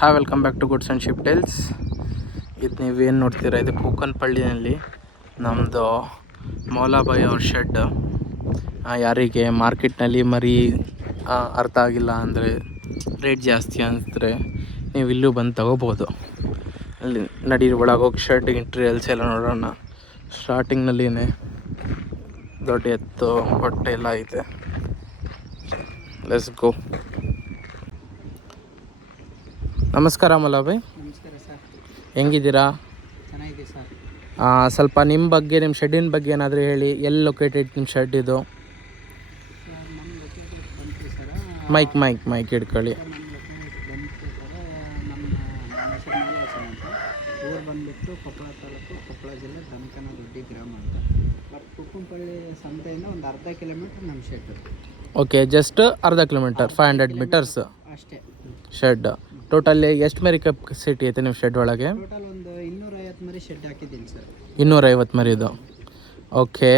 Hi, welcome back to goods and ship tales. ಇದು ನೀವೇನು ನೋಡ್ತೀರಾ, ಇದು ಕೂಕನಪಳ್ಳಿಯಲ್ಲಿ ನಮ್ಮದು ಮೌಲಾಬಾಯಿ ಅವ್ರ ಶೆಡ್. ಯಾರಿಗೆ ಮಾರ್ಕೆಟ್ನಲ್ಲಿ ಮರಿ ಅರ್ಥ ಆಗಿಲ್ಲ ಅಂದರೆ, ರೇಟ್ ಜಾಸ್ತಿ ಅಂದರೆ ನೀವು ಇಲ್ಲೂ ಬಂದು ತೊಗೋಬೋದು. ಅಲ್ಲಿ ನಡೀರಿ ಒಳಗೆ ಹೋಗಿ ಶೆಡ್ ಇಂಟೀರಿಯಲ್ಸ್ ಎಲ್ಲ ನೋಡೋಣ. ಸ್ಟಾರ್ಟಿಂಗ್ನಲ್ಲಿನೇ ದೊಡ್ಡ ಎತ್ತು ಹೊಟ್ಟೆ ಎಲ್ಲ ಐತೆ. Let's go. ನಮಸ್ಕಾರ ಮೌಲಾಬಾಯಿ. ನಮಸ್ಕಾರ ಸರ್. ಹೆಂಗಿದ್ದೀರಾ? ಚೆನ್ನಾಗಿದೆ ಸರ್. ಸ್ವಲ್ಪ ನಿಮ್ಮ ಬಗ್ಗೆ, ನಿಮ್ಮ ಶೆಡ್ಡಿನ ಬಗ್ಗೆ ಏನಾದರೂ ಹೇಳಿ. ಎಲ್ಲಿ ಲೊಕೇಟೆಡ್ ನಿಮ್ಮ ಶೆಡ್ ಇದು? ನಮ್ಮ ಲೊಕೇಟೆಡ್ ಬಂತು ಸರ್. ಮೈಕ್ ಹಿಡ್ಕೊಳ್ಳಿ. ನಮ್ಮ ಲೊಕೇಟೆಡ್ ಬಂತು ಸರ್. ನಮ್ಮ ಹೆಸರು ಮಾಲವಾಸ ಅಂತ. ಊರು ಬಂದುಬಿಟ್ಟು ಕೊಪ್ಪಳ ತಾಲೂಕು, ಕೊಪ್ಪಳ ಜಿಲ್ಲೆ, ದೊಡ್ಡಿ ಗ್ರಾಮ ಅಂತ. ಬಟ್ ಕೂಕನಪಳ್ಳಿ ಸಂತೆಯಿಂದ ಒಂದು ಅರ್ಧ ಕಿಲೋಮೀಟ್ರ್ ನಮ್ಮ ಶೆಡ್. ಓಕೆ, ಜಸ್ಟ್ ಅರ್ಧ ಕಿಲೋಮೀಟರ್, 500 ಮೀಟರ್ಸ್ ಅಷ್ಟೇ ಶೆಡ್. ಟೋಟಲ್ ಎಷ್ಟು ಮರಿ ಕೆಪಾಸಿಟಿ ಐತೆ ನಿಮ್ಮ ಶೆಡ್ ಒಳಗೆ? ಟೋಟಲ್ ಒಂದು 250 ಮರಿ ಶೆಡ್ ಹಾಕಿದ್ದೀನಿ ಸರ್. 250 ಮರಿದು. ಓಕೆ.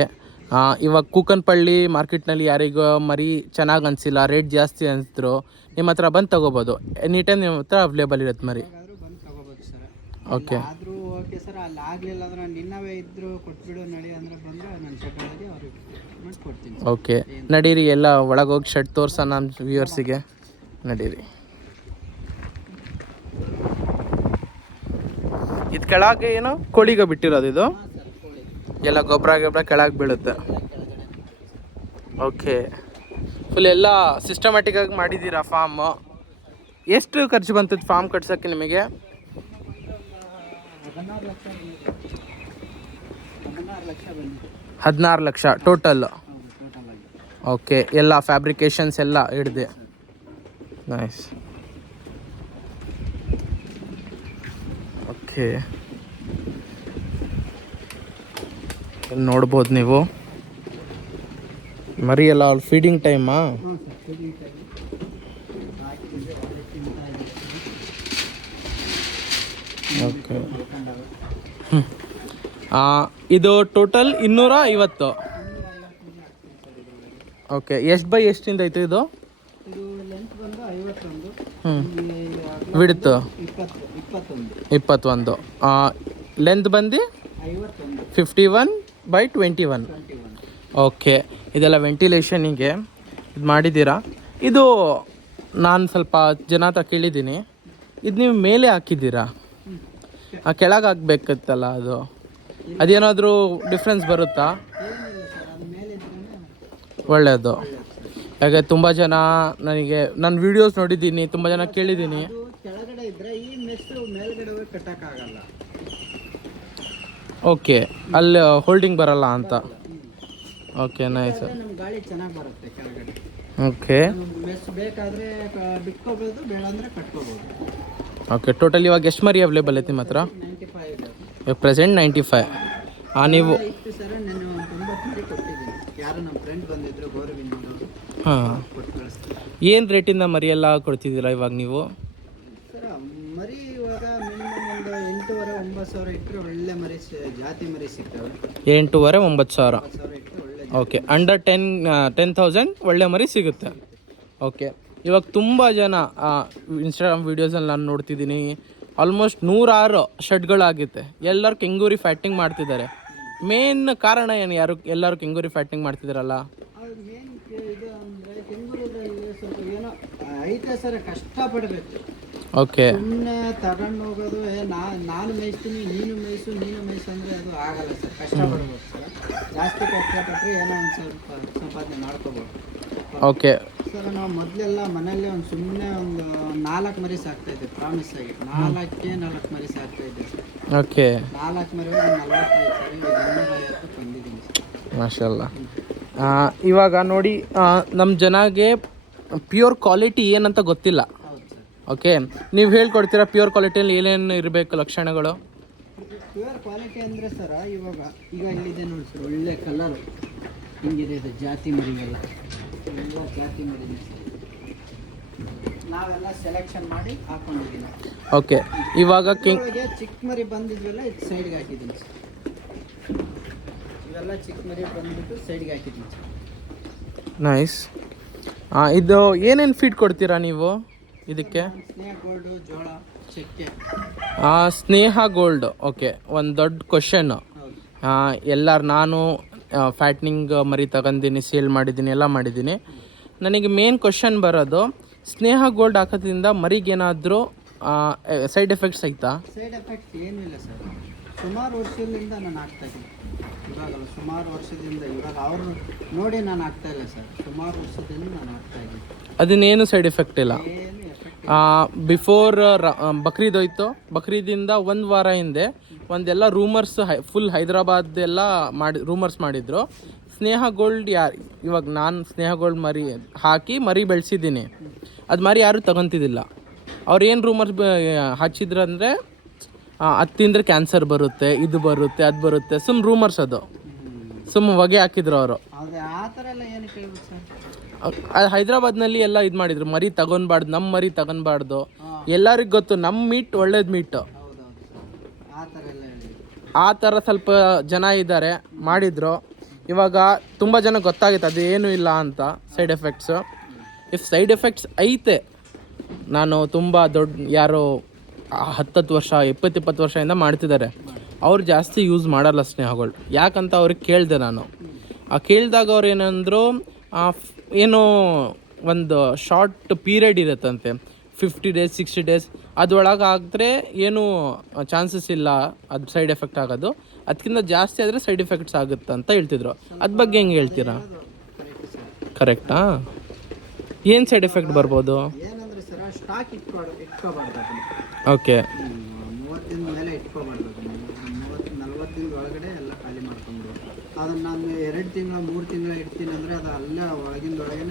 ಇವಾಗ ಕೂಕನಪಳ್ಳಿ ಮಾರ್ಕೆಟ್ನಲ್ಲಿ ಯಾರಿಗೂ ಮರಿ ಚೆನ್ನಾಗಿ ಅನಿಸಿಲ್ಲ, ರೇಟ್ ಜಾಸ್ತಿ ಅನಿಸಿದ್ರು, ನಿಮ್ಮ ಹತ್ರ ಬಂದು ತೊಗೋಬೋದು. ಎನಿ ಟೈಮ್ ನಿಮ್ಮ ಹತ್ರ ಅವೈಲೇಬಲ್ ಇರುತ್ತೆ ಮರಿ. ಯಾವಾಗಾದರೂ ಬಂದು ತೊಗೋಬೋದು ಸರ್. ಓಕೆ. ಆದರೂ ಓಕೆ ಸರ್. ಅಲ್ಲಿ ಆಗಲಿಲ್ಲ ಅಂದ್ರೆ ನಿನ್ನವೇ ಇದ್ದರೂ ಕೊಟ್ಬಿಡು ನಡಿ ಅಂದರೆ ಬಂದರೆ ನನ್ನ ಶೆಡ್ ಒಳಗೆ ಅವ್ರಿಗೆ ಮಾಡಿಕೊಡ್ತೀನಿ. ಓಕೆ, ನಡೀರಿ ಎಲ್ಲ ಒಳಗೆ ಹೋಗಿ ಶೆಡ್ ತೋರ್ಸೋಣ ನಮ್ಮ ವ್ಯೂವರ್ಸಿಗೆ. ನಡೀರಿ. ಇದು ಕೆಳಗೆ ಏನು ಕೋಳಿಗೆ ಬಿಟ್ಟಿರೋದು ಇದು? ಎಲ್ಲ ಗೊಬ್ಬರ ಕೆಳಗೆ ಬೀಳುತ್ತೆ. ಓಕೆ, ಫುಲ್ ಎಲ್ಲ ಸಿಸ್ಟಮ್ಯಾಟಿಕ್ಕಾಗಿ ಮಾಡಿದ್ದೀರಾ ಫಾರ್ಮ್. ಎಷ್ಟು ಖರ್ಚು ಬಂತು ಫಾರ್ಮ್ ಕಟ್ಸೋಕ್ಕೆ ನಿಮಗೆ? 16 ಲಕ್ಷ ಟೋಟಲ್. ಓಕೆ, ಎಲ್ಲ ಫ್ಯಾಬ್ರಿಕೇಶನ್ಸ್ ಎಲ್ಲ ಹಿಡ್ದೆ. ನೈಸ್. ಓಕೆ, ನೋಡ್ಬೋದು ನೀವು ಮರಿ ಎಲ್ಲ. ಅವ್ರು ಫೀಡಿಂಗ್ ಟೈಮಾ? ಓಕೆ. ಇದು ಟೋಟಲ್ 250. ಓಕೆ, ಎಷ್ಟು ಬೈ ಎಷ್ಟಿಂದ ಐತೆ ಇದು? ಲೆಂತ್ ಬಂದು 51. ವಿಡ್ತ್ 21. ಲೆಂತ್ ಬಂದು 51/21. ಓಕೆ, ಇದೆಲ್ಲ ವೆಂಟಿಲೇಷನಿಗೆ ಇದು ಮಾಡಿದ್ದೀರಾ. ಇದು ನಾನು ಸ್ವಲ್ಪ ಜನ ಹತ್ರ ಕೇಳಿದ್ದೀನಿ, ಇದು ನೀವು ಮೇಲೆ ಹಾಕಿದ್ದೀರಾ? ಕೆಳಗೆ ಹಾಕ್ಬೇಕತ್ತಲ್ಲ, ಅದೇನಾದರೂ ಡಿಫ್ರೆನ್ಸ್ ಬರುತ್ತಾ? ಒಳ್ಳೆಯದು. ಯಾಕೆ ತುಂಬ ಜನ ನಾನು ವೀಡಿಯೋಸ್ ನೋಡಿದ್ದೀನಿ, ತುಂಬ ಜನ ಕೇಳಿದ್ದೀನಿ. ಕೆಳಗಡೆ ಇದ್ರೆ ಈ ಮೆಸ್ಸು ಮೇಲ್ಗಡೆ ಹೋಗಿ ಕಟ್ಟಕ್ಕಾಗಲ್ಲ. ಓಕೆ, ಅಲ್ಲಿ ಹೋಲ್ಡಿಂಗ್ ಬರಲ್ಲ ಅಂತ. Okay, nice. ನಮ್ಮ ಗಾಳಿ ಚೆನ್ನಾಗಿ ಬರುತ್ತೆ ಕೆಳಗಡೆ. ಓಕೆ. ಮೆಸ್ ಬೇಕಾದರೆ ಬಿಟ್ಕೋಬೋದು, ಬೇಡ ಅಂದರೆ ಕಟ್ಕೋಬೋದು. ಓಕೆ, ಟೋಟಲ್ ಇವಾಗ ಎಷ್ಟು ಮರಿ ಅವೈಲೇಬಲ್ ಐತಿ ನಿಮ್ಮ ಹತ್ರ? 95. ಪ್ರೆಸೆಂಟ್ 95. ನೀವು ಇತ್ತು ಸರ್. ನಾನು 90 ಮರಿ ಕೊಟ್ಟಿದ್ದೀನಿ. ಯಾರು ನಮ್ಮ ಫ್ರೆಂಡ್ ಬಂದಿದ್ರು ಗೋರವಿಂದ. ಹಾಂ, ಏನು ರೇಟಿಂದ ಮರಿ ಎಲ್ಲ ಕೊಡ್ತಿದ್ದೀರಾ ಇವಾಗ ನೀವು? ಸರ್, ಮರಿ ಇವಾಗ ಮಿನಿಮಮ್ ಒಂದು 8,500-9,000 ಇಟ್ಟರೆ ಒಳ್ಳೆ ಮರಿ, ಜಾತಿ ಮರಿ ಸಿಗ್ತವೆ. 8,500-9,000 ಇಟ್ಟರೆ ಒಳ್ಳೆ. ಓಕೆ, ಅಂಡರ್ 10,000 ಒಳ್ಳೆ ಮರಿ ಸಿಗುತ್ತೆ. ಓಕೆ, ಇವಾಗ ತುಂಬ ಜನ ಇನ್ಸ್ಟಾಗ್ರಾಮ್ ವೀಡಿಯೋಸಲ್ಲಿ ನಾನು ನೋಡ್ತಿದ್ದೀನಿ, ಆಲ್ಮೋಸ್ಟ್ 106 ಶೆಡ್ಗಳಾಗುತ್ತೆ. ಎಲ್ಲರೂ ಕೆಂಗೂರಿ ಫ್ಯಾಟಿಂಗ್ ಮಾಡ್ತಿದ್ದಾರೆ. ಮೇನ್ ಕಾರಣ ಏನು? ಎಲ್ಲರೂ ಕೆಂಗೂರಿ ಫ್ಯಾಟಿಂಗ್ ಮಾಡ್ತಿದ್ದಾರಲ್ಲ? ಅದು ಮೇನ್ ಇದು ಅಂದರೆ ಕೆಂಗೂರಲ್ಲಿ ಸ್ವಲ್ಪ ಏನೋ ಐತೆ ಸರ್, ಕಷ್ಟಪಡಬೇಕು. ಓಕೆ. ಸುಮ್ಮನೆ ತಗೊಂಡು ಹೋಗೋದು, ನಾನು ಮೇಯಿಸ್ತೀನಿ, ನೀನು ಮೇಯಿಸು ಅಂದರೆ ಅದು ಆಗಲ್ಲ ಸರ್. ಕಷ್ಟಪಡ್ಬೇಕು ಸರ್. ಜಾಸ್ತಿ ಕಷ್ಟಪಟ್ಟರೆ ಏನೋ ಒಂದು ಸ್ವಲ್ಪ ಸಂಪಾದನೆ ಮಾಡ್ಕೋಬೋದು. ಓಕೆ ಸರ್, ನಾವು ಮೊದಲೆಲ್ಲ ಮನೆಯಲ್ಲೇ ಸುಮ್ಮನೆ ಒಂದು 4 ಮರಿ ಸಾಕ್ತಾಯಿದ್ದೆ. ಪ್ರಾಮಿಸ್ ಆಗಿ 4 ಮರಿ ಸಾಕ್ತಾಯಿದ್ದೆ ಸರ್. ಓಕೆ. 4 ಮರಿ 45 ಸರ್. ಈಗ 250 ಬಂದಿದ್ದೀನಿ ಸರ್. ಮಾಷಾಲ್ಲ. ಇವಾಗ ನೋಡಿ, ನಮ್ಮ ಜನಗೆ ಪ್ಯೂರ್ ಕ್ವಾಲಿಟಿ ಏನಂತ ಗೊತ್ತಿಲ್ಲ. ಹೌದು ಸರ್. ಓಕೆ, ನೀವು ಹೇಳ್ಕೊಡ್ತೀರಾ ಪ್ಯೂರ್ ಕ್ವಾಲಿಟಿಯಲ್ಲಿ ಏನೇನು ಇರಬೇಕು ಲಕ್ಷಣಗಳು? ಪ್ಯೂರ್ ಕ್ವಾಲಿಟಿ ಅಂದರೆ ಸರ್, ಈಗ ಇಲ್ಲಿದೆ ನೋಡಿ ಸರ್, ಒಳ್ಳೆ ಕಲರ್ ಹಿಂಗಿದೆ. ಇದು ಜಾತಿ ಮರಿಗೆಲ್ಲ ಎಲ್ಲ ಜಾತಿ ಮರಿ ನಾವೆಲ್ಲ ಸೆಲೆಕ್ಷನ್ ಮಾಡಿ ಹಾಕೊಂಡಿದ್ದೀನಿ. ಓಕೆ, ಇವಾಗ ಚಿಕ್ಕ ಮರಿ ಬಂದಿದ್ವೆಲ್ಲ ಇದು ಸೈಡ್ಗೆ ಹಾಕಿದ್ದೀನಿ ಸರ್. ಇವೆಲ್ಲ ಚಿಕ್ಕ ಮರಿ ಬಂದ್ಬಿಟ್ಟು ಸೈಡ್ಗೆ ಹಾಕಿದ್ದೀನಿ ಸರ್. ನೈಸ್. ಇದು ಏನೇನು ಫೀಡ್ ಕೊಡ್ತೀರಾ ನೀವು ಇದಕ್ಕೆ? ಸ್ನೇಹ ಗೋಲ್ಡು, ಜೋಳ, ಚಕ್ಕೆ. ಸ್ನೇಹ ಗೋಲ್ಡ್. ಓಕೆ, ಒಂದು ದೊಡ್ಡ ಕ್ವಶನ್. ಹೌದು. ನಾನು ಫ್ಯಾಟ್ನಿಂಗ್ ಮರಿ ತಗೊಂಡಿನಿ, ಸೇಲ್ ಮಾಡಿದ್ದೀನಿ, ಎಲ್ಲ ಮಾಡಿದ್ದೀನಿ. ನನಗೆ ಮೇನ್ ಕ್ವಶನ್ ಬರೋದು, ಸ್ನೇಹ ಗೋಲ್ಡ್ ಹಾಕೋದ್ರಿಂದ ಮರಿಗೇನಾದರೂ ಸೈಡ್ ಎಫೆಕ್ಟ್ಸ್ ಐತಾ? ಸೈಡ್ ಎಫೆಕ್ಟ್ ಏನೂ ಇಲ್ಲ ಸರ್. ಸುಮಾರು ವರ್ಷದಿಂದ ನಾನು ಆಗ್ತಾಯಿದ್ದೀನಿ. ಇವಾಗಲ್ಲ, ಸುಮಾರು ವರ್ಷದಿಂದ. ಇವಾಗ ಅವರು ನೋಡಿ ನಾನು ಆಗ್ತಾಯಿಲ್ಲ ಸರ್. ಸುಮಾರು ವರ್ಷದಿಂದ ನಾನು ಆಗ್ತಾಯಿದ್ದೀನಿ. ಅದನ್ನೇನು ಸೈಡ್ ಎಫೆಕ್ಟ್ ಇಲ್ಲ. ಏನು ಎಫೆಕ್ಟ್. ಬಿಫೋರ್ ಬಕ್ರೀದ್ ಹೋಯ್ತು. ಬಕ್ರೀದಿಂದ ಒಂದು ವಾರ ಹಿಂದೆ ಒಂದೆಲ್ಲ ರೂಮರ್ಸ್ ಫುಲ್ ಹೈದರಾಬಾದ್ ಎಲ್ಲ ರೂಮರ್ಸ್ ಮಾಡಿದ್ರು. ಸ್ನೇಹ ಗೋಲ್ಡ್ ಇವಾಗ ನಾನು ಸ್ನೇಹ ಗೋಲ್ಡ್ ಮರಿ ಹಾಕಿ ಮರಿ ಬೆಳೆಸಿದ್ದೀನಿ. ಅದು ಮರಿ ಯಾರೂ ತಗೊತಿದ್ದಿಲ್ಲ. ಅವ್ರು ಏನು ರೂಮರ್ಸ್ ಹಚ್ಚಿದ್ರು ಅಂದರೆ, ಅದು ತಿಂದರೆ ಕ್ಯಾನ್ಸರ್ ಬರುತ್ತೆ, ಇದು ಬರುತ್ತೆ, ಅದು ಬರುತ್ತೆ, ರೂಮರ್ಸ್. ಅದು ಹೊಗೆ ಹಾಕಿದ್ರು ಅವರು. ಅದೇ ಆ ಥರ ಎಲ್ಲ ಏನು ಕೇಳ್ಬೇಕು ಸರ್. ಹೈದರಾಬಾದ್ನಲ್ಲಿ ಎಲ್ಲ ಇದು ಮಾಡಿದ್ರು, ಮರಿ ತಗೊಬಾರ್ದು, ನಮ್ಮ ಮರಿ ತಗೊಬಾರ್ದು. ಎಲ್ಲರಿಗೂ ಗೊತ್ತು ನಮ್ಮ ಮೀಟ್ ಒಳ್ಳೇದು ಮೀಟ್. ಹೌದೌದು ಸರ್. ಆ ಥರ ಎಲ್ಲ ಹೇಳಿ. ಆ ಥರ ಸ್ವಲ್ಪ ಜನ ಇದ್ದಾರೆ, ಮಾಡಿದರು. ಇವಾಗ ತುಂಬ ಜನ ಗೊತ್ತಾಗುತ್ತೆ ಅದು ಏನೂ ಇಲ್ಲ ಅಂತ side effects. If side effects ಐತೆ, ನಾನು ತುಂಬ ದೊಡ್ಡ ಯಾರೋ 10 ವರ್ಷ 20 ವರ್ಷದಿಂದ ಮಾಡ್ತಿದ್ದಾರೆ, ಅವ್ರು ಜಾಸ್ತಿ ಯೂಸ್ ಮಾಡಲ್ಲ ಸ್ನೇಹಗಳು. ಯಾಕಂತ ಅವ್ರಿಗೆ ಕೇಳಿದೆ ನಾನು. ಕೇಳಿದಾಗ ಅವ್ರು ಏನಂದರು, ಏನೋ ಒಂದು ಶಾರ್ಟ್ ಪೀರಿಯಡ್ ಇರುತ್ತಂತೆ, 50 days 60 days, ಅದರೊಳಗೆ ಆದರೆ ಏನೂ ಚಾನ್ಸಸ್ ಇಲ್ಲ ಅದು ಸೈಡ್ ಎಫೆಕ್ಟ್ ಆಗೋದು. ಅದಕ್ಕಿಂತ ಜಾಸ್ತಿ ಆದರೆ ಸೈಡ್ ಎಫೆಕ್ಟ್ಸ್ ಆಗುತ್ತೆ ಅಂತ ಹೇಳ್ತಿದ್ರು. ಅದ್ರ ಬಗ್ಗೆ ಹೆಂಗೆ ಹೇಳ್ತೀರಾ? ಕರೆಕ್ಟಾ? ಏನು ಸೈಡ್ ಎಫೆಕ್ಟ್ ಬರ್ಬೋದು? ಏನಂದರೆ ಸರ್, ಸ್ಟಾಕ್ ಇಟ್ಕೋಬಾರ್ದು. ಓಕೆ. 30 ದಿನದ ಮೇಲೆ ಇಟ್ಕೋಬಾರ್ದು. 30-40 ದಿನದ ಒಳಗಡೆ ಎಲ್ಲ ಖಾಲಿ ಮಾಡ್ಕೊಂಡು, ಅದನ್ನು ನಾನು 2 ತಿಂಗಳು 3 ತಿಂಗಳು ಇಡ್ತೀನಿ ಅಂದರೆ ಅದು ಅಲ್ಲೇ ಒಳಗಿಂದೊಳಗೇ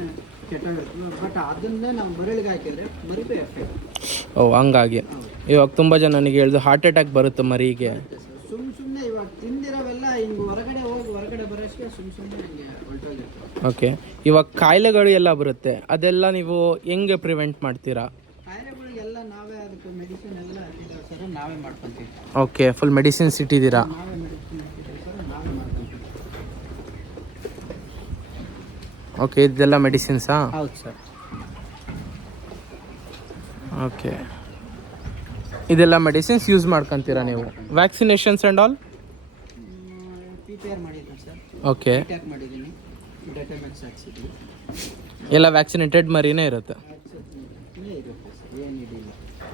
ಕೆಟ್ಟೋಗಿರ್ತದೆ. ಬಟ್ ಅದನ್ನೇ ನಾವು ಮರಳಿಗೆ ಹಾಕಿದರೆ ಮರಿಗೂ ಎಫೆಕ್ಟ್. ಹಂಗಾಗಿ ಇವಾಗ ತುಂಬ ಜನ ನನಗೆ ಹೇಳಿದ್ರು ಹಾರ್ಟ್ ಅಟ್ಯಾಕ್ ಬರುತ್ತೆ ಮರಿಗೆ. ಸುಮ್ಮನೆ ಇವಾಗ ತಿಂದಿರೋವೆಲ್ಲ ಹಿಂಗೆ ಹೊರಗಡೆ ಬರೋಷ್ಟೇ ಸುಮ್ಮನೆ ಹಿಂಗೆ ಹೊರಟೋಗಿರ್ತವೆ. ಓಕೆ. ಇವಾಗ ಕಾಯಿಲೆಗಳು ಎಲ್ಲ ಬರುತ್ತೆ, ಅದೆಲ್ಲ ನೀವು ಹೆಂಗೆ ಪ್ರಿವೆಂಟ್ ಮಾಡ್ತೀರಾ? ಕಾಯಿಲೆಗಳಿಗೆಲ್ಲ ನಾವೇ ಅದಕ್ಕೆ ಮೆಡಿಸಿನ್ ಎಲ್ಲ ಹಾಕಿದ್ದೀವಿ ಸರ್, ನಾವೇ ಮಾಡ್ಕೊತೀವಿ. ಓಕೆ, ಫುಲ್ ಮೆಡಿಸಿನ್ಸ್ ಇಟ್ಟಿದ್ದೀರಾ? ನಾವೇ ಮೆಡಿಸಿನ್ ಹಾಕಿದ್ದೀವಿ ಸರ್, ನಾವೇ ಮಾಡ್ಕೊತೀವಿ. ಓಕೆ, ಇದೆಲ್ಲ ಮೆಡಿಸಿನ್ಸಾ? ಹೌದು ಸರ್. ಓಕೆ, ಇದೆಲ್ಲ ಮೆಡಿಸಿನ್ಸ್ ಯೂಸ್ ಮಾಡ್ಕೊತೀರಾ ನೀವು? Vaccinations and all? PPR ಮಾಡಿದ್ದೀನಿ ಸರ್. ಓಕೆ. ಅಟ್ಯಾಕ್ ಮಾಡಿದ್ದೀನಿ, ಡೇಟಾಮೆಕ್ಸ್ ಹಾಕ್ಸಿದ್ವಿ. ಎಲ್ಲ ವ್ಯಾಕ್ಸಿನೇಟೆಡ್ ಮರಿನೇ ಇರುತ್ತೆ? ಇರುತ್ತೆ ಸರ್, ಏನಿದಿಲ್ಲ.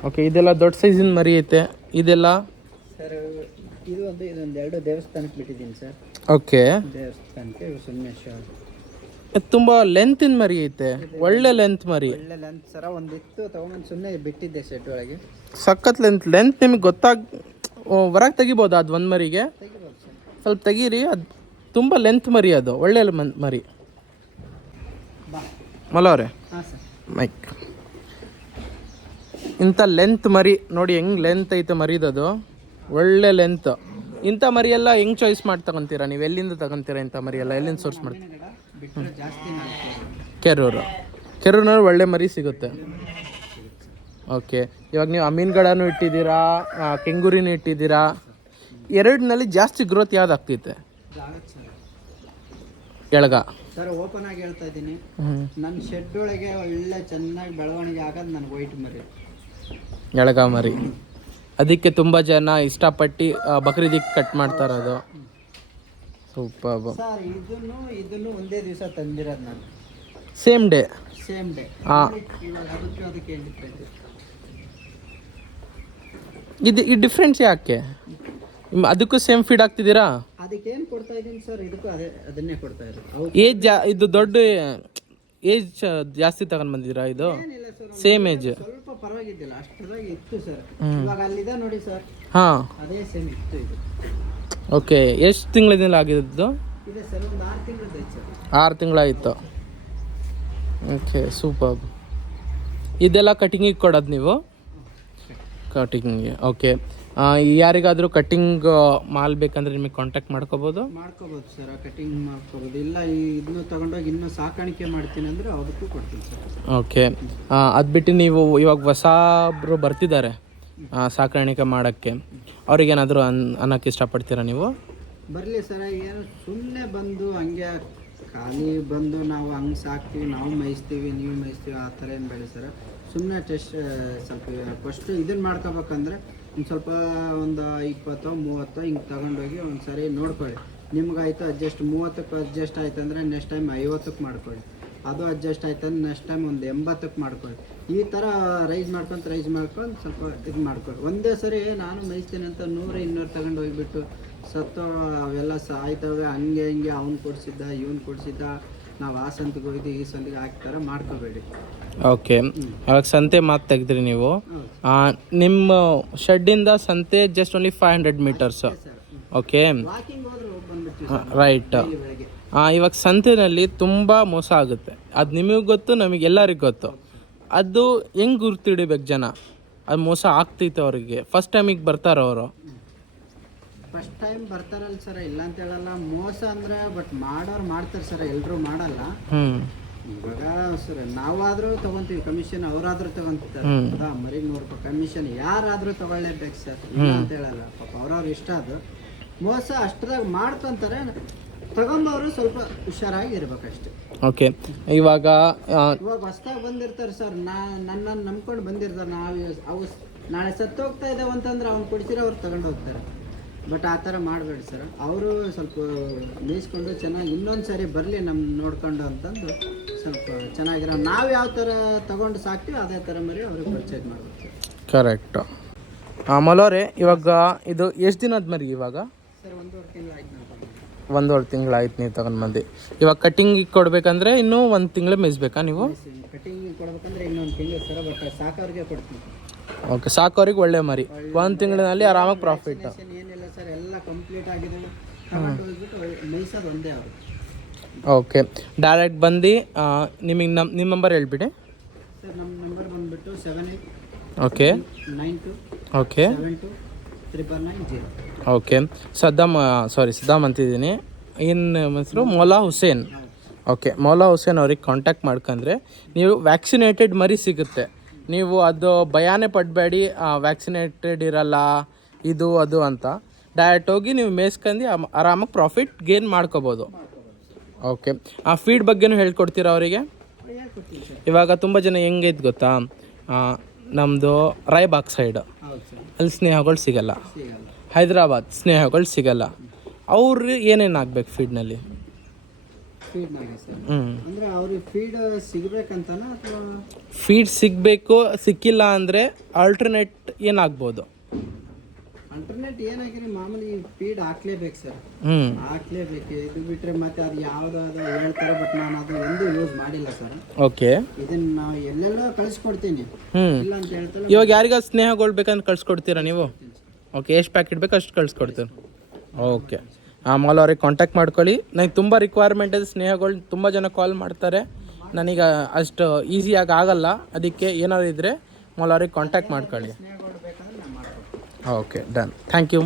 ಓಕೆ, ಇದೆಲ್ಲ ದೊಡ್ಡ ಸೈಜಿನ ಮರಿ ಐತೆ. ಇದೆಲ್ಲ ಸರ್ ಇದೊಂದು 2 ದೇವಸ್ಥಾನಕ್ಕೆ ಬಿಟ್ಟಿದ್ದೀನಿ ಸರ್. ಓಕೆ. ದೇವಸ್ಥಾನಕ್ಕೆ ಸುಮ್ಮನೆ ತುಂಬ ಲೆಂತಿನ ಮರಿ ಐತೆ, ಒಳ್ಳೆ ಲೆಂತ್ ಮರಿ. ಒಳ್ಳೆ ಲೆಂತ್ ಸರ. ಒಂದಿತ್ತು ತೊಗೊಂಡು ಸುಮ್ಮನೆ ಬಿಟ್ಟಿದ್ದೆ ಸೆಟ್ ಒಳಗೆ. ಸಖತ್ ಲೆಂತ್ ನಿಮಗೆ ಹೊರಗೆ ತೆಗಿಬೋದಾ ಅದು ಒಂದು ಮರಿಗೆ? ತೆಗಿಬೋದು ಸರ್. ಸ್ವಲ್ಪ ತೆಗೀರಿ, ಅದು ತುಂಬ ಲೆಂತ್ ಮರಿ, ಅದು ಒಳ್ಳೆ ಮರಿ. ಮಲೋರೆ ಹಾಂ ಸರ್. ಮೈಕ್ ಇಂಥ ಲೆಂತ್ ಮರಿ ನೋಡಿ, ಹೆಂಗೆ ಲೆಂತ್ ಐತೆ ಮರಿದದು, ಒಳ್ಳೆ ಲೆಂತ್. ಇಂಥ ಮರಿ ಎಲ್ಲ ಹೆಂಗೆ ಚಾಯ್ಸ್ ಮಾಡಿ ತಗೊತೀರಾ ನೀವು? ಎಲ್ಲಿಂದ ತಗೊತೀರಾ ಇಂಥ ಮರಿ ಎಲ್ಲ? ಎಲ್ಲಿಂದ ಸೋರ್ಸ್ ಮಾಡ್ತೀರಾ? ಬಿಟ್ಟರೆ ಜಾಸ್ತಿ ಕೆರೂರಿನಲ್ಲಿ ಒಳ್ಳೆ ಮರಿ ಸಿಗುತ್ತೆ. ಓಕೆ, ಇವಾಗ ನೀವು ಅಮೀನ್ಗಡನೂ ಇಟ್ಟಿದ್ದೀರಾ, ಕೆಂಗೂರಿನೂ ಇಟ್ಟಿದ್ದೀರಾ. ಎರಡನಲ್ಲಿ ಜಾಸ್ತಿ ಗ್ರೋತ್ ಯಾವ್ದು ಆಗ್ತೈತೆ? ಎಳಗ ಸರ್. ಓಪನ್ ಆಗಿ ಹೇಳ್ತಾ ಇದ್ದೀನಿ, ನನ್ನ ಶೆಡ್ ಒಳಗೆ ಒಳ್ಳೆ ಚೆನ್ನಾಗಿ ಬೆಳವಣಿಗೆ ಆಗೋದು ನನಗೆ ವೈಟ್ ಮರಿ, ಎಳಗ ಮರಿ. ಅದಕ್ಕೆ ತುಂಬ ಜನ ಇಷ್ಟಪಟ್ಟು ಬಕ್ರೀದಿಗೆ ಕಟ್ ಮಾಡ್ತಾರದು. Super sir. ಇದನ್ನು ಒಂದೇ ದಿವಸ ತಂದಿರೋದು ನಾನು, ಸೇಮ್ ಡೇ. ಹಾಂ. ಇವಾಗ ಅದಕ್ಕೆ ಇದು ಈ ಡಿಫ್ರೆನ್ಸ್ ಯಾಕೆ? ಅದಕ್ಕೂ ಸೇಮ್ ಫೀಡ್ ಆಗ್ತಿದ್ದೀರಾ? ಅದಕ್ಕೇನು ಕೊಡ್ತಾ ಇದ್ದೀನಿ ಸರ್, ಇದಕ್ಕೂ ಅದನ್ನೇ ಕೊಡ್ತಾ ಇರೋದು. ಏಜ್ ಇದು ದೊಡ್ಡ ಏಜ್ ಜಾಸ್ತಿ ತಗೊಂಡು ಬಂದಿದ್ದೀರಾ? ಇದು ಸೇಮ್ ಏಜ್? ಸ್ವಲ್ಪ ಪರವಾಗಿದ್ದಿಲ್ಲ, ಅಷ್ಟರಾಗಿ ಇತ್ತು ಸರ್. ಇವಾಗ ಅಲ್ಲಿದೆ ನೋಡಿ ಸರ್. ಹಾಂ, ಅದೇ ಸೇಮ್ ಇತ್ತು ಇದು. ಓಕೆ. ಎಷ್ಟು ತಿಂಗಳಿಂದ ಆಗಿದ್ದು? ಇದೆ ಸರ್, ಒಂದು 6 ತಿಂಗಳದ್ದು ಐತೆ ಸರ್. 6 ತಿಂಗಳಾಯಿತು. Okay, super. ಇದೆಲ್ಲ ಕಟಿಂಗಿಗೆ ಕೊಡೋದು ನೀವು? ಕಟಿಂಗ್ಗೆ. ಓಕೆ. ಯಾರಿಗಾದರೂ ಕಟ್ಟಿಂಗ್ ಮಾಲ್ ಬೇಕಂದ್ರೆ ನಿಮಗೆ ಕಾಂಟ್ಯಾಕ್ಟ್ ಮಾಡ್ಕೋಬೋದು ಸರ್. ಕಟಿಂಗ್ ಮಾಡ್ಕೋಬೋದು. ಇಲ್ಲ ಇದನ್ನು ತೊಗೊಂಡೋಗಿ ಇನ್ನೂ ಸಾಕಾಣಿಕೆ ಮಾಡ್ತೀನಿ ಅಂದರೆ ಅದಕ್ಕೂ ಕೊಡ್ತೀನಿ ಸರ್. ಓಕೆ. ಅದು ಬಿಟ್ಟು ನೀವು ಇವಾಗ ಹೊಸಬ್ರು ಬರ್ತಿದ್ದಾರೆ ಸಾಕಾಣಿಕೆ ಮಾಡೋಕ್ಕೆ, ಅವ್ರಿಗೇನಾದರೂ ಅನ್ನೋಕ್ಕೆ ಇಷ್ಟಪಡ್ತೀರಾ ನೀವು? ಬರಲಿ ಸರ್. ಏನು ಸುಮ್ಮನೆ ಬಂದು ಹಂಗೆ ಖಾಲಿ ಬಂದು ನಾವು ಹಂಗೆ ಸಾಕ್ತೀವಿ, ನಾವು ಮೇಯಿಸ್ತೀವಿ, ನೀವು ಮೇಯಿಸ್ತೀವಿ, ಆ ಥರ ಏನು ಬೇಡ ಸರ್. ಸುಮ್ಮನೆ ಟೆಸ್ಟ್ ಸ್ವಲ್ಪ ಫಸ್ಟ್ ಇದನ್ನು ಮಾಡ್ಕೋಬೇಕಂದ್ರೆ ಒಂದು ಸ್ವಲ್ಪ ಒಂದು 20-30 ಹಿಂಗೆ ತಗೊಂಡೋಗಿ ಒಂದು ಸರಿ ನೋಡ್ಕೊಳ್ಳಿ. ನಿಮ್ಗಾಯ್ತು ಅಡ್ಜಸ್ಟ್ 30ಕ್ಕೆ ಅಡ್ಜಸ್ಟ್ ಆಯ್ತು ಅಂದರೆ ನೆಕ್ಸ್ಟ್ ಟೈಮ್ 50ಕ್ಕೆ ಮಾಡ್ಕೊಳ್ಳಿ. ಅದು ಅಡ್ಜಸ್ಟ್ ಆಯ್ತು ಅಂದ್ರೆ ನೆಕ್ಸ್ಟ್ ಟೈಮ್ ಒಂದು 80ಕ್ಕೆ ಮಾಡ್ಕೊಳ್ಳಿ. ಈ ಥರ ರೈಸ್ ಮಾಡ್ಕೊಂಡು ಸ್ವಲ್ಪ ಇದು ಮಾಡ್ಕೊಳ್ಳಿ. ಒಂದೇ ಸರಿ ನಾನು ಮೇಯಿಸ್ತೀನಿ ಅಂತ 100-200 ತಗೊಂಡು ಹೋಗಿಬಿಟ್ಟು ಸತ್ತು ಅವೆಲ್ಲ ಸಾಯ್ತವೆ, ಹಂಗೆ ಹಿಂಗೆ ಅವ್ನು ಕೊಡಿಸಿದ್ದ ಇವ್ನು ಕೊಡಿಸಿದ್ದ, ನಾವು ಆ ಸಂತಿಗೆ ಹೋಗಿದ್ದು ಈ ಸಂತಿಗೆ ಹಾಕ್ತಾರ ಮಾಡ್ಕೋಬೇಡಿ. ಓಕೆ, ಅವಾಗ ಸಂತೆ ಮಾತು ತೆಗೆದ್ರಿ ನೀವು. ನಿಮ್ಮ ಶೆಡ್ಡಿಂದ ಸಂತೆ just only 500 meters. Okay, walking ಹೋದ್ರೆ ಹೋಗಿ ಬಂದ್ಬಿಡ್ತೀವಿ ರೈಟ್. ಬೆಳಗ್ಗೆ. ಇವಾಗ ಸಂತೆನಲ್ಲಿ ತುಂಬ ಮೋಸ ಆಗುತ್ತೆ, ಅದು ನಿಮಗೆ ಗೊತ್ತು, ನಮಗೆಲ್ಲರಿಗೂ ಗೊತ್ತು. ಅದು ಹೆಂಗೆ ಗುರ್ತಿಡಿಬೇಕು ಜನ ಅದು ಮೋಸ ಆಗ್ತೈತೆ ಅವರಿಗೆ? ಫಸ್ಟ್ ಟೈಮಿಗೆ ಬರ್ತಾರೆ ಅವರು. ಫಸ್ಟ್ ಟೈಮ್ ಬರ್ತಾರಲ್ಲ ಸರ್, ಇಲ್ಲ ಅಂತ ಹೇಳಲ್ಲ. ಮೋಸ ಅಂದರೆ ಬಟ್ ಮಾಡೋರು ಮಾಡ್ತಾರೆ ಸರ್, ಎಲ್ಲರೂ ಮಾಡಲ್ಲ. ಇವಾಗ ಸರ್ ನಾವಾದರೂ ತೊಗೊತೀವಿ ಕಮಿಷನ್, ಅವರಾದರೂ ತೊಗೊತಾರೆ. ಮರಿಗೆ 100 ರೂಪಾಯಿ ಕಮಿಷನ್ ಯಾರಾದರೂ ತೊಗೊಳ್ಳೇಬೇಕು ಸರ್, ಇಲ್ಲ ಅಂತ ಹೇಳಲ್ಲ. ಪಾಪ ಅವ್ರವ್ರು ಇಷ್ಟ. ಅದು ಮೋಸ ಅಷ್ಟ್ರಾಗ ಮಾಡ್ಕೊತಾರೆ, ತಗೊಂಬವರು ಸ್ವಲ್ಪ ಹುಷಾರಾಗಿ ಇರ್ಬೇಕಷ್ಟೆ. ಓಕೆ, ಇವಾಗ ಹೊಸ್ದಾಗಿ ಬಂದಿರ್ತಾರೆ ಸರ್, ನನ್ನನ್ನು ನಂಬ್ಕೊಂಡು ಬಂದಿರ್ತಾರೆ. ಅವು ನಾಳೆ ಸತ್ತು ಹೋಗ್ತಾ ಇದ್ದಾವೆ ಅಂತಂದ್ರೆ ಅವ್ನು ಕೊಡ್ಸಿರೋ ಅವ್ರು ತಗೊಂಡು ಹೋಗ್ತಾರೆ. ಬಟ್ ಆ ಥರ ಮಾಡಬೇಡಿ ಸರ್. ಅವರು ಸ್ವಲ್ಪ ಮೇಯಿಸ್ಕೊಂಡು ಚೆನ್ನಾಗಿ ಇನ್ನೊಂದು ಸರಿ ಬರಲಿ ನಮ್ಮ ನೋಡ್ಕೊಂಡು ಅಂತಂದು ಸ್ವಲ್ಪ ಚೆನ್ನಾಗಿರೋ ನಾವು ಯಾವ ಥರ ತೊಗೊಂಡು ಸಾಕ್ತೀವಿ ಅದೇ ಥರ ಮರಿ ಅವ್ರಿಗೆ ಪರ್ಚೇಸ್ ಮಾಡ್ಬೇಕು. ಕರೆಕ್ಟು. ಮಲೋರೆ, ಇವಾಗ ಇದು ಎಷ್ಟು ದಿನದ ಮರಿ ಇವಾಗ? ಸರ್ 1.5 ತಿಂಗಳು ಆಯ್ತು ನಾವು. 1.5 ತಿಂಗಳು ಆಯ್ತು ನೀವು ತಗೊಂಡು ಬಂದು. ಇವಾಗ ಕಟ್ಟಿಂಗಿಗೆ ಕೊಡಬೇಕಂದ್ರೆ ಇನ್ನೂ 1 ತಿಂಗಳು ಮೇಯಿಸ್ಬೇಕಾ ನೀವು? ಕಟಿಂಗ್ ಕೊಡ್ಬೇಕಂದ್ರೆ ಇನ್ನೊಂದು ತಿಂಗಳು ಸರ್, ಬಟ್ ಸಾಕೋರಿಗೆ ಕೊಡ್ತೀವಿ. ಓಕೆ, ಸಾಕೋರಿಗೆ ಒಳ್ಳೆ ಮರಿ 1 ತಿಂಗಳಿನಲ್ಲಿ ಆರಾಮಾಗಿ ಪ್ರಾಫಿಟ್. ಏನಿಲ್ಲ ಸರ್, ಎಲ್ಲ ಕಂಪ್ಲೀಟ್ ಆಗಿದೆ. ತಗೊಂಡು ಹೋಗ್ಬಿಟ್ಟು ಮೇಯಿಸೋದು ಒಂದೇ ಅವರು. ಓಕೆ, ಡೈರೆಕ್ಟ್ ಬಂದು ನಿಮಗೆ ನಿಮ್ಮ ನಂಬರ್ ಹೇಳ್ಬಿಡಿ ಸರ್. ನಮ್ಮ ನಂಬರ್ ಬಂದುಬಿಟ್ಟು 78 ಓಕೆ 92 ಓಕೆ 72 999 ಓಕೆ. ಸದ್ದಾಮ್ ಅಂತಿದ್ದೀನಿ. ಏನು ಹೆಸರು? ಮೌಲಾ ಹುಸೇನ್. ಓಕೆ, ಮೌಲಾ ಹುಸೇನ್ ಅವ್ರಿಗೆ ಕಾಂಟ್ಯಾಕ್ಟ್ ಮಾಡ್ಕೊಂಡ್ರೆ ನೀವು ವ್ಯಾಕ್ಸಿನೇಟೆಡ್ ಮರಿ ಸಿಗುತ್ತೆ. ನೀವು ಅದು ಭಯಾನೇ ಪಡಬೇಡಿ, ವ್ಯಾಕ್ಸಿನೇಟೆಡ್ ಇರಲ್ಲ ಇದು ಅದು ಅಂತ. ಡೈರೆಕ್ಟ್ ಹೋಗಿ ನೀವು ಮೇಯಿಸ್ಕೊಂಡು ಆರಾಮಾಗಿ ಪ್ರಾಫಿಟ್ ಗೇನ್ ಮಾಡ್ಕೋಬೋದು. ಓಕೆ, ಆ ಫೀಡ್ ಬಗ್ಗೆನೂ ಹೇಳ್ಕೊಡ್ತೀರಾ ಅವರಿಗೆ? ಇವಾಗ ತುಂಬ ಜನ ಹೆಂಗೈತೆ ಗೊತ್ತಾ, ನಮ್ಮದು ರಾಯಬಾಗ್ ಸೈಡ್ ಅಲ್ಲಿ ಸ್ನೇಹಗಳು ಸಿಗಲ್ಲ, ಹೈದರಾಬಾದ್ ಸ್ನೇಹಗಳು ಸಿಗಲ್ಲ. ಅವ್ರು ಏನೇನು ಆಗ್ಬೇಕು ಫೀಡ್ನಲ್ಲಿ? ಅಂದ್ರೆ ಅವ್ರಿಗೆ ಫೀಡ್ ಸಿಗಬೇಕಂತನ ಅಥವಾ ಫೀಡ್ ಸಿಗಬೇಕು, ಸಿಕ್ಕಿಲ್ಲ ಅಂದರೆ ಆಲ್ಟರ್ನೇಟ್ ಏನಾಗ್ಬೋದು? ಆಲ್ಟರ್ನೇಟ್ ಏನಾಗಿರಿ ಮಾಮೂಲಿ ಫೀಡ್ ಹಾಕ್ಲೇಬೇಕು ಸರ್, ಹಾಕ್ಲೇಬೇಕು. ಇದು ಬಿಟ್ಟರೆ ಮತ್ತೆ ಅದು ಯಾವುದಾದ್ರು ಹೇಳ್ತಾರೆ, ಬಟ್ ನಾನು ಅದು ಎಂದೂ ಯೂಸ್ ಮಾಡಿಲ್ಲ ಸರ್. ಓಕೆ, ಇದನ್ನ ನಾವು ಎಲ್ಲೆಲ್ಲೋ ಕಳಿಸ್ಕೊಡ್ತೀನಿ, ಇಲ್ಲ ಅಂತ ಹೇಳ್ತಾರೆ. ಇವಾಗ ಯಾರಿಗಾದ್ರು ಸ್ನೇಹಗಳು ಬೇಕಂತ ಕಳ್ಸಿಕೊಡ್ತೀರಾ ನೀವು? ಓಕೆ, ಎಷ್ಟು ಪ್ಯಾಕೆಟ್ ಬೇಕು ಅಷ್ಟು ಕಳ್ಸಿಕೊಡ್ತೀವಿ. ಓಕೆ, ಮಾಲ್ ಅವ್ರಿಗೆ ಕಾಂಟ್ಯಾಕ್ಟ್ ಮಾಡ್ಕೊಳ್ಳಿ. ನನಗೆ ತುಂಬ ರಿಕ್ವೈರ್ಮೆಂಟ್ ಇದೆ ಸ್ನೇಹಗಳು. ತುಂಬ ಜನ ಕಾಲ್ ಮಾಡ್ತಾರೆ, ನನಗೆ ಅಷ್ಟು ಈಸಿಯಾಗಿ ಆಗಲ್ಲ. ಅದಕ್ಕೆ ಏನಾದ್ರು ಇದ್ದರೆ ಮಾಲ್ ಅವ್ರಿಗೆ ಕಾಂಟ್ಯಾಕ್ಟ್ ಮಾಡ್ಕೊಳ್ಳಿ. Okay, done. Thank you.